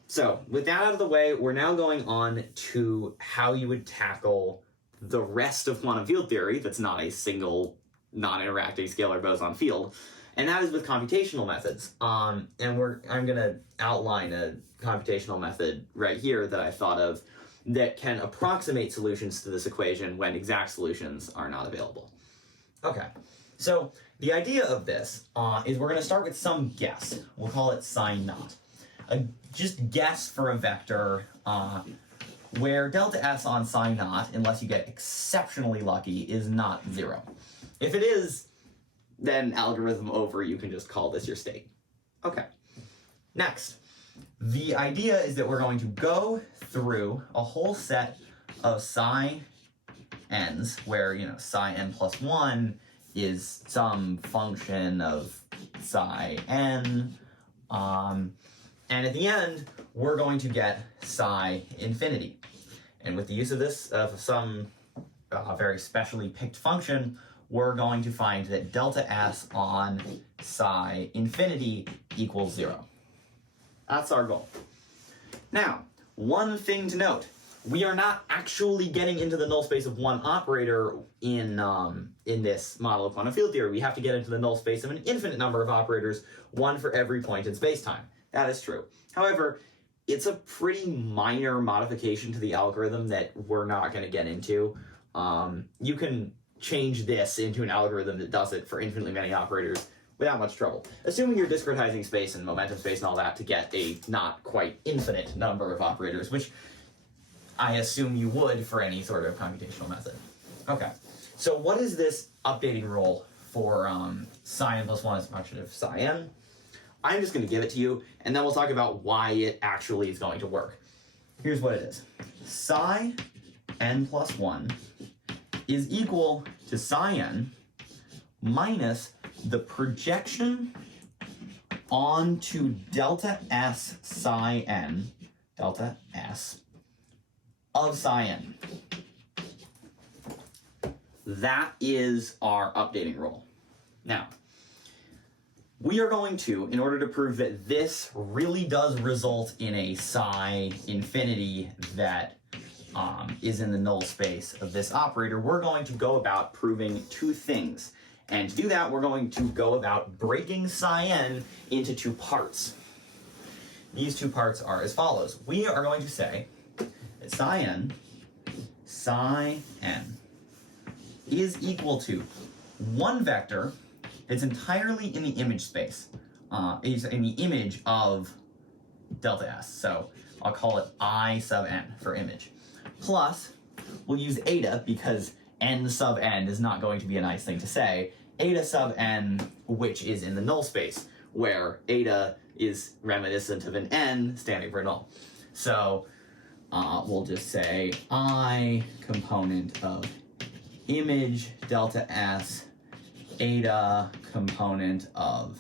So with that out of the way, we're now going on to how you would tackle the rest of quantum field theory that's not a single non-interacting scalar boson field, and that is with computational methods. And I'm going to outline a computational method right here that I thought of that can approximate solutions to this equation when exact solutions are not available. Okay, so the idea of this is we're going to start with some guess. We'll call it psi naught. Just guess for a vector where delta s on psi naught, unless you get exceptionally lucky, is not 0. If it is, then algorithm over, you can just call this your state. Okay, next. The idea is that we're going to go through a whole set of psi n's, where, psi n plus 1 is some function of psi n, and at the end, we're going to get psi infinity. And with the use of this, of some very specially picked function, we're going to find that delta s on psi infinity equals 0. That's our goal. Now, one thing to note, we are not actually getting into the null space of one operator in this model of quantum field theory. We have to get into the null space of an infinite number of operators, one for every point in space-time. That is true. However, it's a pretty minor modification to the algorithm that we're not going to get into. You can change this into an algorithm that does it for infinitely many operators without much trouble, assuming you're discretizing space and momentum space and all that to get a not quite infinite number of operators, which I assume you would for any sort of computational method. Okay, so what is this updating rule for psi n plus 1 as a function of psi n? I'm just going to give it to you, and then we'll talk about why it actually is going to work. Here's what it is. Psi n plus 1 is equal to psi n minus the projection onto delta S psi n, delta S, of psi n. That is our updating rule. Now, we are going to, in order to prove that this really does result in a psi infinity that is in the null space of this operator, we're going to go about proving two things. And to do that, we're going to go about breaking psi n into two parts. These two parts are as follows. We are going to say that psi n is equal to one vector that's entirely in the image space, is in the image of delta S. So I'll call it I sub n for image. Plus, we'll use eta because n sub n is not going to be a nice thing to say. Eta sub n, which is in the null space, where eta is reminiscent of an n standing for null. So we'll just say I component of image delta S, eta component of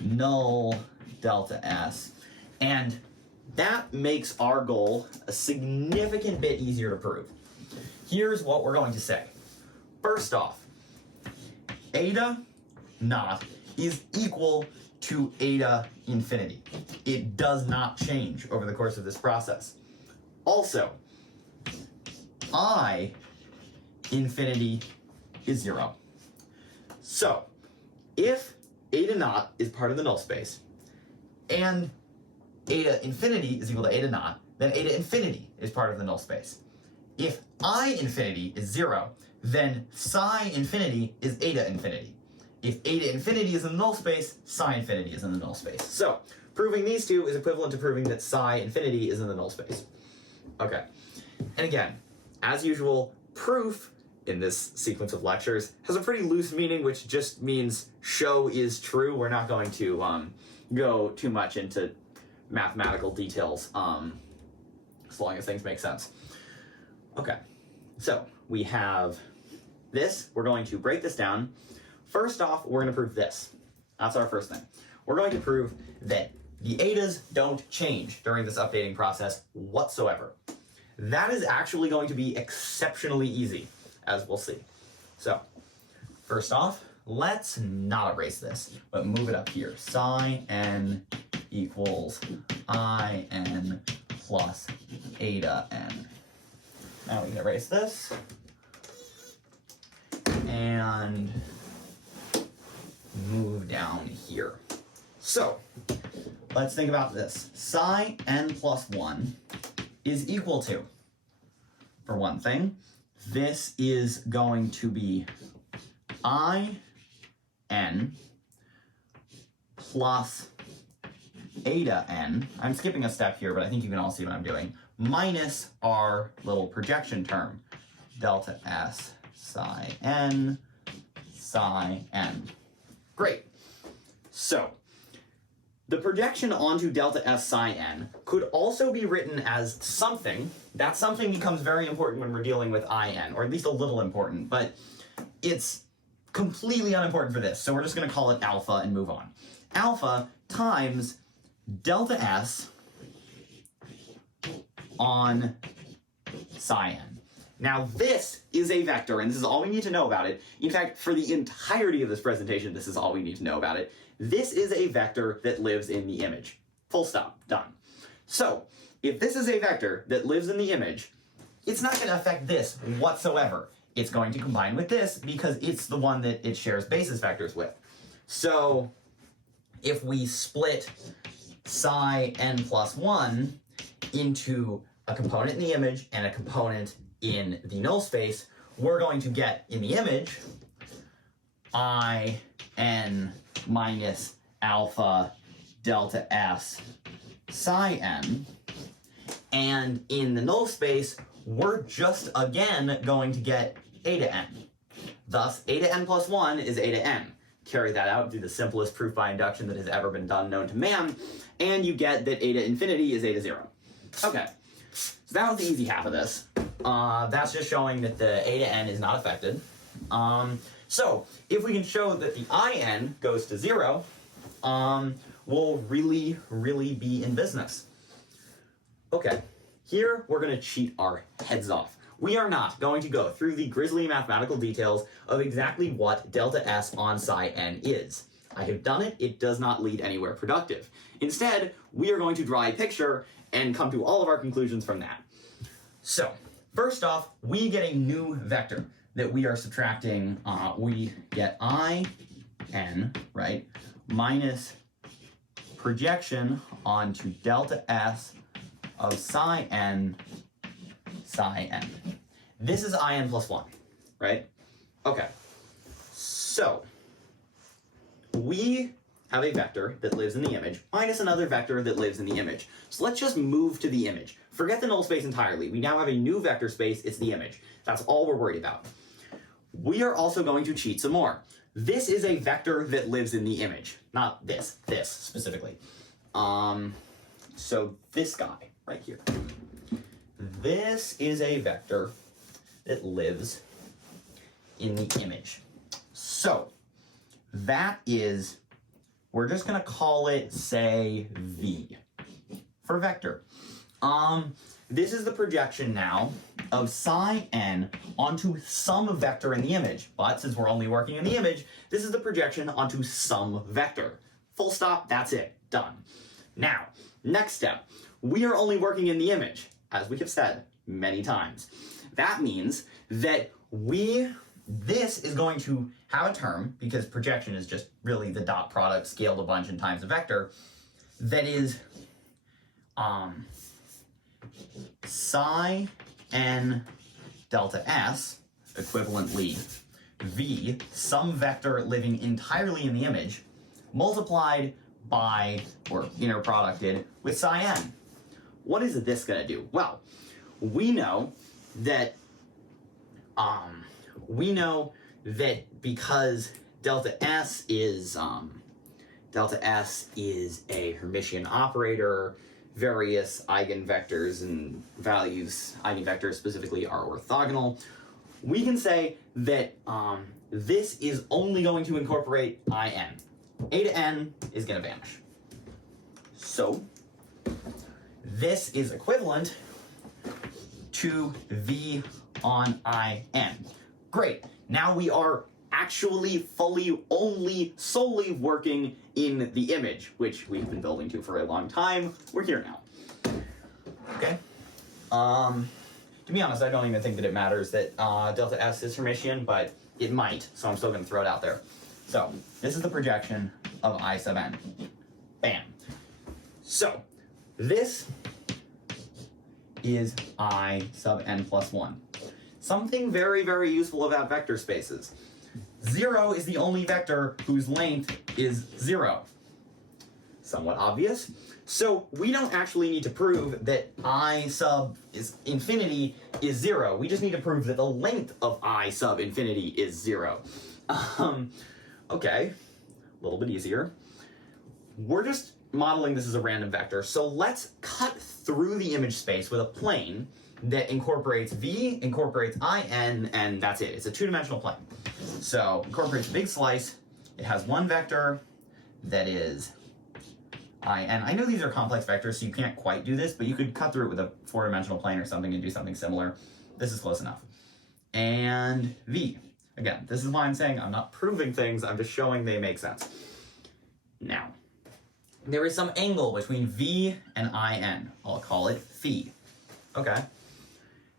null delta S, and that makes our goal a significant bit easier to prove. Here's what we're going to say. First off, eta naught is equal to eta infinity. It does not change over the course of this process. Also, I infinity is 0. So, if eta naught is part of the null space, and eta infinity is equal to eta naught, then eta infinity is part of the null space. If I infinity is 0, then psi infinity is eta infinity. If eta infinity is in the null space, psi infinity is in the null space. So, proving these two is equivalent to proving that psi infinity is in the null space. Okay. And again, as usual, proof in this sequence of lectures has a pretty loose meaning, which just means show is true. We're not going to go too much into mathematical details as long as things make sense. Okay, so we have this. We're going to break this down. First off, we're going to prove this. That's our first thing. We're going to prove that the etas don't change during this updating process whatsoever. That is actually going to be exceptionally easy, as we'll see. So, first off, let's not erase this, but move it up here. Psi n equals I n plus eta n. Now we can erase this. And move down here. So, let's think about this. Psi n plus 1 is equal to, for one thing, this is going to be I n plus eta n. I'm skipping a step here, but I think you can all see what I'm doing. Minus our little projection term, delta S psi n. Great. So, the projection onto delta S psi n could also be written as something. That something becomes very important when we're dealing with in, or at least a little important, but it's completely unimportant for this, so we're just going to call it alpha and move on. Alpha times delta S on psi n. Now this is a vector, and this is all we need to know about it. In fact, for the entirety of this presentation, this is all we need to know about it. This is a vector that lives in the image. Full stop. Done. So, if this is a vector that lives in the image, it's not going to affect this whatsoever. It's going to combine with this because it's the one that it shares basis vectors with. So, if we split psi n plus 1 into a component in the image and a component in the null space, we're going to get in the image I n minus alpha delta S psi n, and in the null space, we're just again going to get eta n. Thus, eta n plus 1 is eta n. Carry that out, do the simplest proof by induction that has ever been done known to man, and you get that eta infinity is eta 0. Okay, so that was the easy half of this. That's just showing that the eta n is not affected. So if we can show that the in goes to 0, we'll really, really be in business. Okay, here we're going to cheat our heads off. We are not going to go through the grisly mathematical details of exactly what delta S on psi n is. I have done it. It does not lead anywhere productive. Instead, we are going to draw a picture and come to all of our conclusions from that. So, first off, we get a new vector that we are subtracting. We get in, right, minus projection onto delta S of psi n. This is in plus 1, right? Okay, so we have a vector that lives in the image minus another vector that lives in the image. So let's just move to the image. Forget the null space entirely. We now have a new vector space. It's the image. That's all we're worried about. We are also going to cheat some more. This is a vector that lives in the image, not this specifically. So this guy right here. This is a vector that lives in the image. So that is, we're just going to call it, say, V for vector. This is the projection now of psi n onto some vector in the image. But since we're only working in the image, this is the projection onto some vector. Full stop, that's it, done. Now, next step, we are only working in the image, as we have said many times. That means that this is going to have a term, because projection is just really the dot product scaled a bunch and times a vector, that is psi n delta s, equivalently v, some vector living entirely in the image, multiplied by, or inner producted, with psi n. What is this going to do? Well, we know that because delta s is a Hermitian operator, various eigenvectors and values, eigenvectors specifically, are orthogonal, we can say that this is only going to incorporate in. A to n is going to vanish. So this is equivalent to v on in. Great. Now we are actually fully, only, solely working in the image, which we've been building to for a long time. We're here now. Okay. To be honest, I don't even think that it matters that delta S is Hermitian, but it might, so I'm still going to throw it out there. So this is the projection of I sub n. Bam. So this is I sub n plus 1. Something very, very useful about vector spaces. 0 is the only vector whose length is 0. Somewhat obvious. So we don't actually need to prove that I sub infinity is 0. We just need to prove that the length of I sub infinity is 0. Okay, a little bit easier. We're just modeling this as a random vector, so let's cut through the image space with a plane that incorporates v, incorporates in, and that's it. It's a two-dimensional plane. So incorporates a big slice. It has one vector that is in. I know these are complex vectors, so you can't quite do this, but you could cut through it with a four-dimensional plane or something and do something similar. This is close enough. And v. Again, this is why I'm saying I'm not proving things, I'm just showing they make sense. Now, there is some angle between v and in. I'll call it phi. Okay.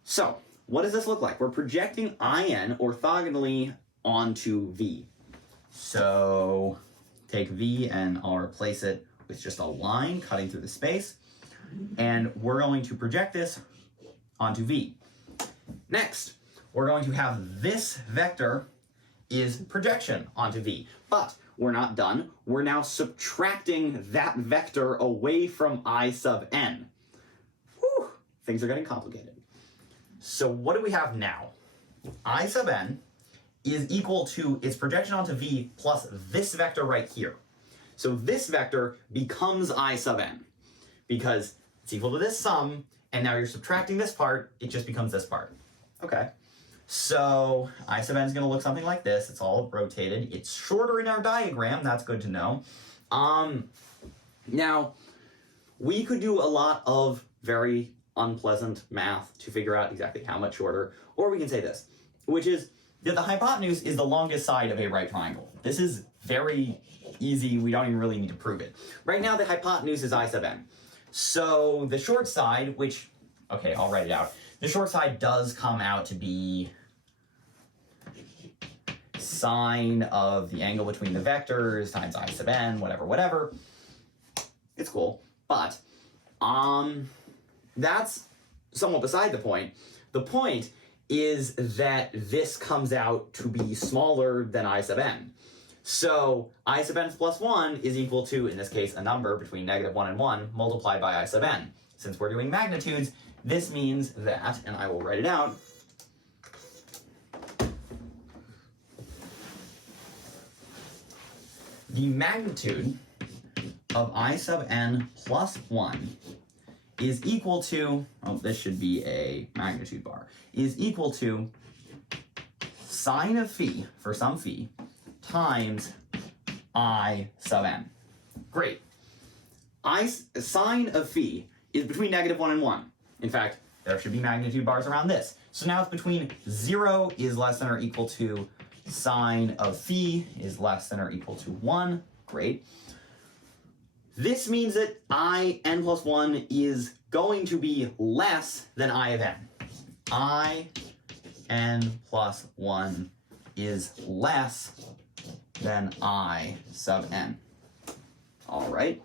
So, what does this look like? We're projecting in orthogonally onto v. So, take v and I'll replace it with just a line cutting through the space. And we're going to project this onto v. Next, we're going to have this vector is projection onto v. But we're not done. We're now subtracting that vector away from I sub n. Whew, things are getting complicated. So what do we have now? I sub n is equal to its projection onto v plus this vector right here. So this vector becomes I sub n because it's equal to this sum, and now you're subtracting this part, it just becomes this part. Okay. So I sub n is going to look something like this. It's all rotated. It's shorter in our diagram. That's good to know. Now, we could do a lot of very unpleasant math to figure out exactly how much shorter, or we can say this, which is that the hypotenuse is the longest side of a right triangle. This is very easy. We don't even really need to prove it. Right now, the hypotenuse is I sub n. So the short side, which, okay, I'll write it out. The short side does come out to be sine of the angle between the vectors times I sub n, whatever. It's cool. But, that's somewhat beside the point. The point is that this comes out to be smaller than I sub n. So I sub n plus 1 is equal to, in this case, a number between negative 1 and 1 multiplied by I sub n. Since we're doing magnitudes, this means that, and I will write it out, the magnitude of I sub n plus 1 is equal to, oh, this should be a magnitude bar, is equal to sine of phi, for some phi, times I sub n. Great. Sine of phi is between negative 1 and 1. In fact, there should be magnitude bars around this. So now it's between 0 is less than or equal to sine of phi is less than or equal to 1. Great. This means that I n plus 1 is going to be less than I of n. I n plus 1 is less than I sub n. All right.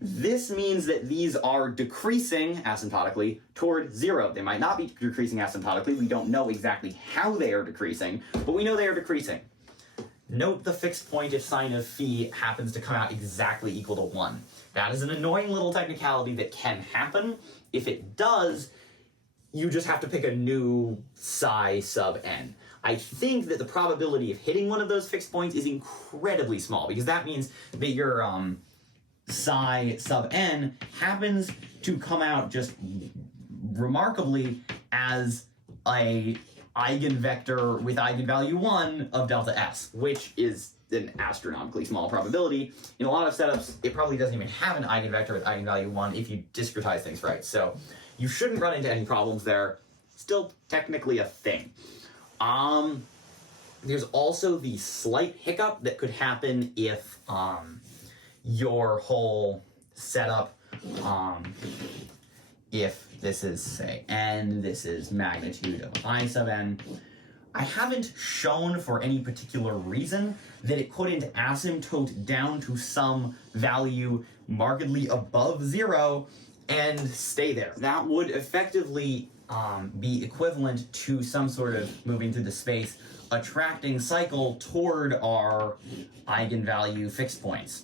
This means that these are decreasing asymptotically toward 0. They might not be decreasing asymptotically. We don't know exactly how they are decreasing, but we know they are decreasing. Note the fixed point if sine of phi happens to come out exactly equal to 1. That is an annoying little technicality that can happen. If it does, you just have to pick a new psi sub n. I think that the probability of hitting one of those fixed points is incredibly small, because that means that your psi sub n happens to come out just remarkably as a eigenvector with eigenvalue 1 of delta s, which is an astronomically small probability. In a lot of setups, it probably doesn't even have an eigenvector with eigenvalue 1 if you discretize things right. So you shouldn't run into any problems there. Still technically a thing. There's also the slight hiccup that could happen if your whole setup, if this is, say, n, this is magnitude of I sub n. I haven't shown for any particular reason that it couldn't asymptote down to some value markedly above 0 and stay there. That would effectively be equivalent to some sort of moving through the space attracting cycle toward our eigenvalue fixed points.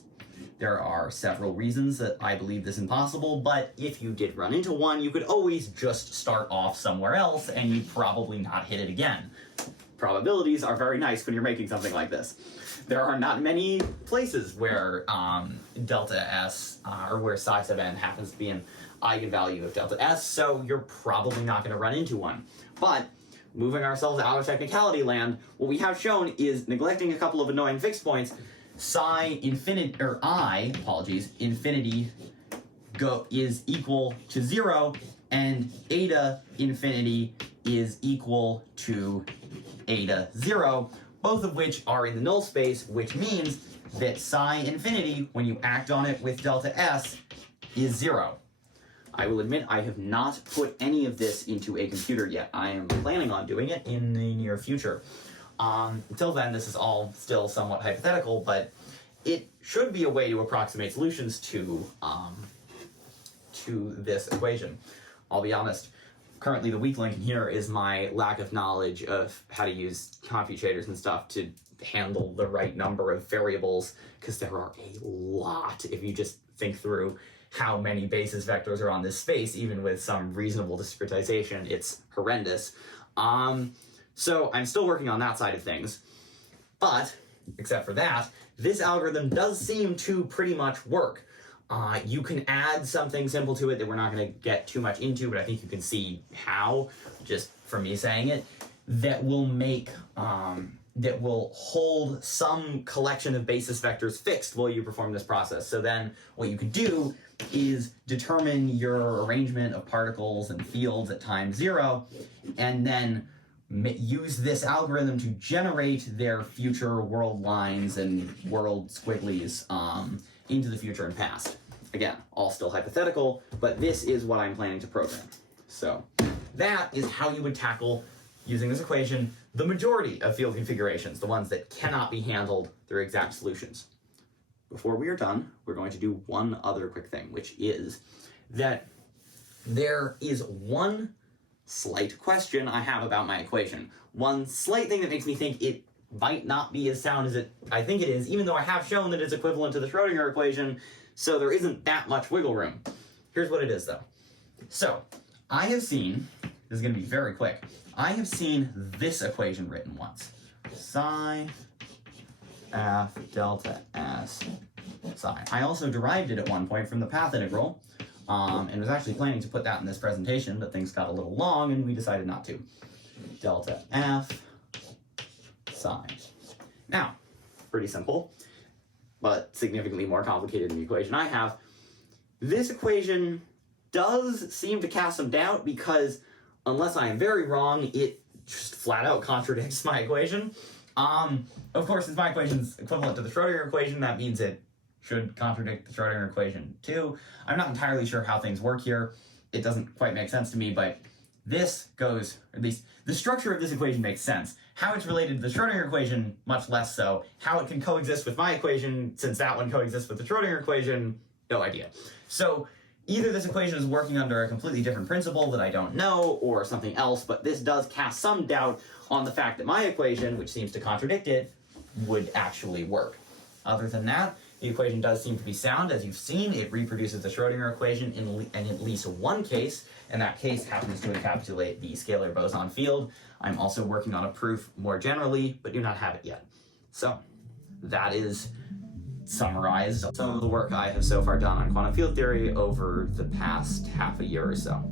There are several reasons that I believe this impossible, but if you did run into one, you could always just start off somewhere else and you'd probably not hit it again. Probabilities are very nice when you're making something like this. There are not many places where delta s, or where psi sub n happens to be an eigenvalue of delta s, so you're probably not going to run into one. But moving ourselves out of technicality land, what we have shown is neglecting a couple of annoying fixed points. Infinity is equal to 0, and eta infinity is equal to eta 0, both of which are in the null space, which means that psi infinity, when you act on it with delta s, is 0. I will admit I have not put any of this into a computer yet. I am planning on doing it in the near future. Until then, this is all still somewhat hypothetical, but it should be a way to approximate solutions to this equation. I'll be honest, currently the weak link in here is my lack of knowledge of how to use computators and stuff to handle the right number of variables, because there are a lot if you just think through how many basis vectors are on this space. Even with some reasonable discretization, it's horrendous. So I'm still working on that side of things, but except for that, this algorithm does seem to pretty much work. You can add something simple to it that we're not going to get too much into, but I think you can see how, just from me saying it. that will make that will hold some collection of basis vectors fixed while you perform this process. So then what you could do is determine your arrangement of particles and fields at time 0, and then use this algorithm to generate their future world lines and world squigglies into the future and past. Again, all still hypothetical, but this is what I'm planning to program. So that is how you would tackle, using this equation, the majority of field configurations, the ones that cannot be handled through exact solutions. Before we are done, we're going to do one other quick thing, which is that there is one slight question I have about my equation. One slight thing that makes me think it might not be as sound as I think it is, even though I have shown that it's equivalent to the Schrodinger equation, so there isn't that much wiggle room. Here's what it is, though. So, I have seen, this is going to be very quick, I have seen this equation written once. Psi f delta s psi. I also derived it at one point from the path integral, and was actually planning to put that in this presentation, but things got a little long and we decided not to. Delta f psi. Now, pretty simple, but significantly more complicated than the equation I have. This equation does seem to cast some doubt because, unless I am very wrong, it just flat out contradicts my equation. Of course, since my equation is equivalent to the Schrodinger equation, that means it should contradict the Schrodinger equation too. I'm not entirely sure how things work here. It doesn't quite make sense to me, but this goes, or at least the structure of this equation makes sense. How it's related to the Schrodinger equation, much less so. How it can coexist with my equation, since that one coexists with the Schrodinger equation, no idea. So either this equation is working under a completely different principle that I don't know, or something else, but this does cast some doubt on the fact that my equation, which seems to contradict it, would actually work. Other than that, the equation does seem to be sound. As you've seen, it reproduces the Schrodinger equation in at least one case, and that case happens to encapsulate the scalar boson field. I'm also working on a proof more generally, but do not have it yet. So, that is summarized some of the work I have so far done on quantum field theory over the past half a year or so.